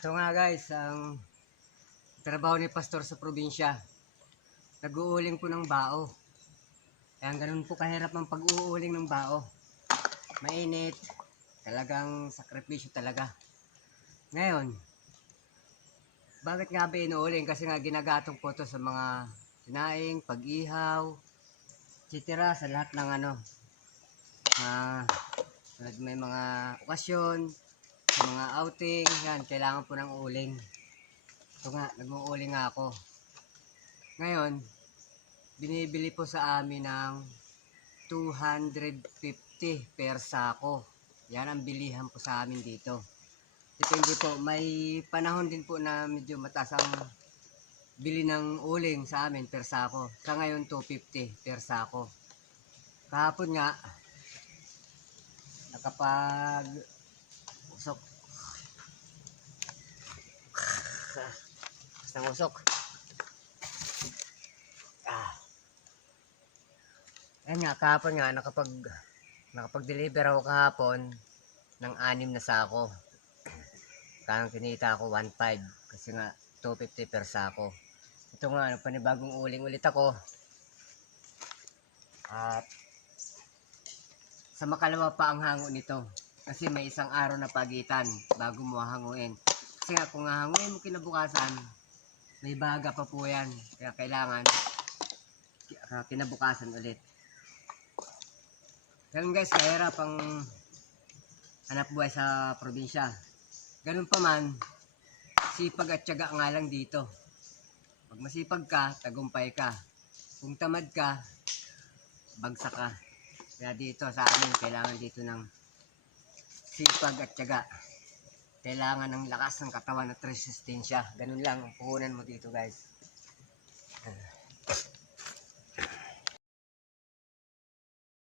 Ito nga guys, ang trabaho ni pastor sa probinsya. Nag-uuling po ng bao. Kaya ganun po kahirap ang pag-uuling ng bao. Mainit. Talagang sakripisyo talaga. Ngayon, bakit nga ba inuuling? Kasi nga ginagatong po to sa mga sinaing, pag-ihaw, etc. sa lahat ng ano. Tulad may mga okasyon, mga outing, yan, kailangan po ng uling. Ito nga, nag-uuling ako. Ngayon, binibili po sa amin ng 250 per sako. Yan ang bilihan po sa amin dito. Depende po, may panahon din po na medyo mataas ang bili ng uling sa amin per sako. Sa ngayon, 250 per sako. Kahapon nga, nakapag usok. Basta usok. Ah. Ayan nga, kahapon nga, nakapag, nakapag-deliver ako kahapon ng anim na sako. Kaya kinita ako 1.5 kasi nga 250 per sako. Ito nga, panibagong uling ulit ako. At sa makalawa pa ang hango nito. Kasi may isang araw na pagitan bago mo hanguin. Kasi nga kung hahanguin mo kinabukasan, may baga pa po yan. Kaya kailangan ki- kinabukasan ulit. Ganun guys, kahirap ang hanap buhay sa probinsya. Ganun pa man, sipag at tiyaga nga lang dito. Pag masipag ka, tagumpay ka. Kung tamad ka, bagsak ka. Kaya dito sa amin, kailangan dito ng sipag at tiyaga. Kailangan ng lakas ng katawan at resistensya. Ganun lang ang puhunan mo dito guys. Ah.